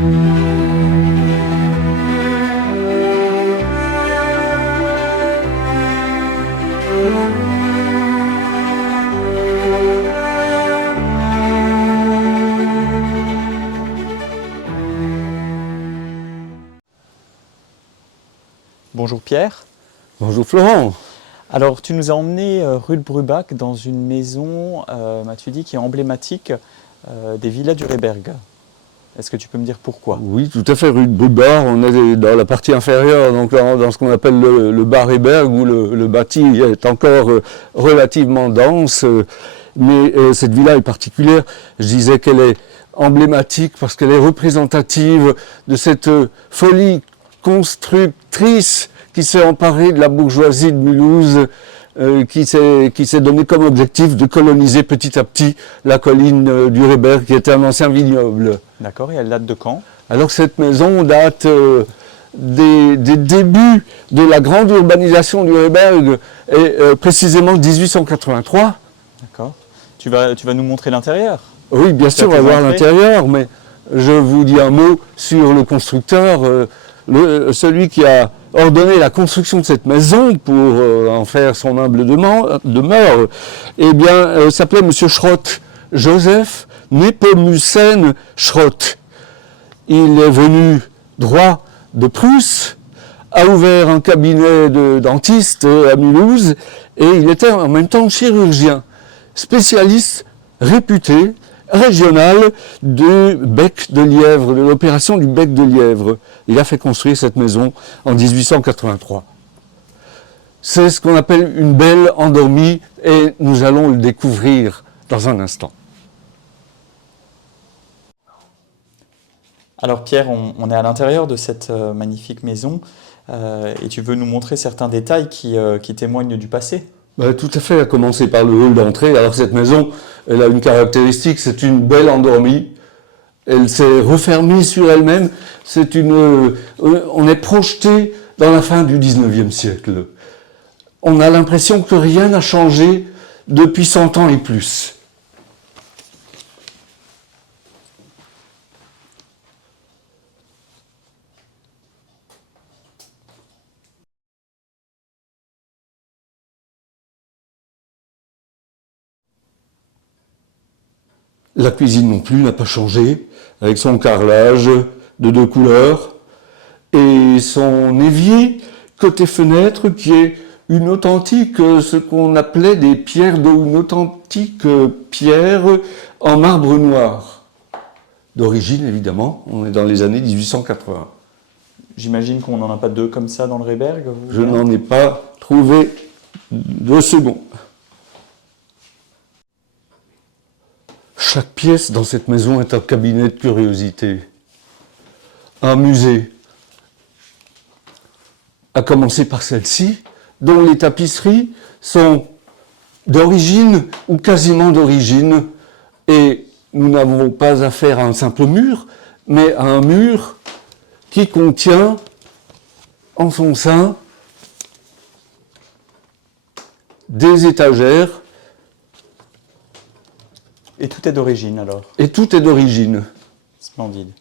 Bonjour Pierre. Bonjour Florent. Alors tu nous as emmené rue de Brubac dans une maison, m'as-tu dit, qui est emblématique des villas du Rehberg. Est-ce que tu peux me dire pourquoi? Oui, tout à fait, rue de Brubac, on est dans la partie inférieure, donc dans ce qu'on appelle le bas Rehberg, où le bâti est encore relativement dense, mais cette villa est particulière. Je disais qu'elle est emblématique parce qu'elle est représentative de cette folie constructrice qui s'est emparée de la bourgeoisie de Mulhouse, qui s'est donné comme objectif de coloniser petit à petit la colline du Rehberg, qui était un ancien vignoble. D'accord, et elle date de quand? Alors cette maison date des débuts de la grande urbanisation du Rehberg, et précisément 1883. D'accord. Tu vas nous montrer l'intérieur? Oui, bien sûr, on va voir l'intérieur, mais je vous dis un mot sur le constructeur, celui qui a ordonné la construction de cette maison pour en faire son humble demeure, eh bien, s'appelait M. Schrott, Joseph Nepomucène Schrott. Il est venu droit de Prusse, a ouvert un cabinet de dentiste à Mulhouse, et il était en même temps chirurgien, spécialiste réputé, régional du bec de lièvre, de l'opération du bec de lièvre. Il a fait construire cette maison en 1883. C'est ce qu'on appelle une belle endormie, et nous allons le découvrir dans un instant. Alors Pierre, on est à l'intérieur de cette magnifique maison, et tu veux nous montrer certains détails qui témoignent du passé? Tout à fait, à commencer par le hall d'entrée. Alors cette maison, elle a une caractéristique, c'est une belle endormie. Elle s'est refermée sur elle-même. On est projeté dans la fin du 19e siècle. On a l'impression que rien n'a changé depuis 100 ans et plus. La cuisine non plus n'a pas changé, avec son carrelage de 2 couleurs et son évier côté fenêtre qui est une authentique, ce qu'on appelait des pierres d'eau, une authentique pierre en marbre noir. D'origine évidemment, on est dans les années 1880. J'imagine qu'on n'en a pas deux comme ça dans le Rehberg? Je n'en ai pas trouvé de second. Chaque pièce dans cette maison est un cabinet de curiosité, un musée, à commencer par celle-ci, dont les tapisseries sont d'origine ou quasiment d'origine, et nous n'avons pas affaire à un simple mur, mais à un mur qui contient en son sein des étagères. Et tout est d'origine alors? Et tout est d'origine. Splendide.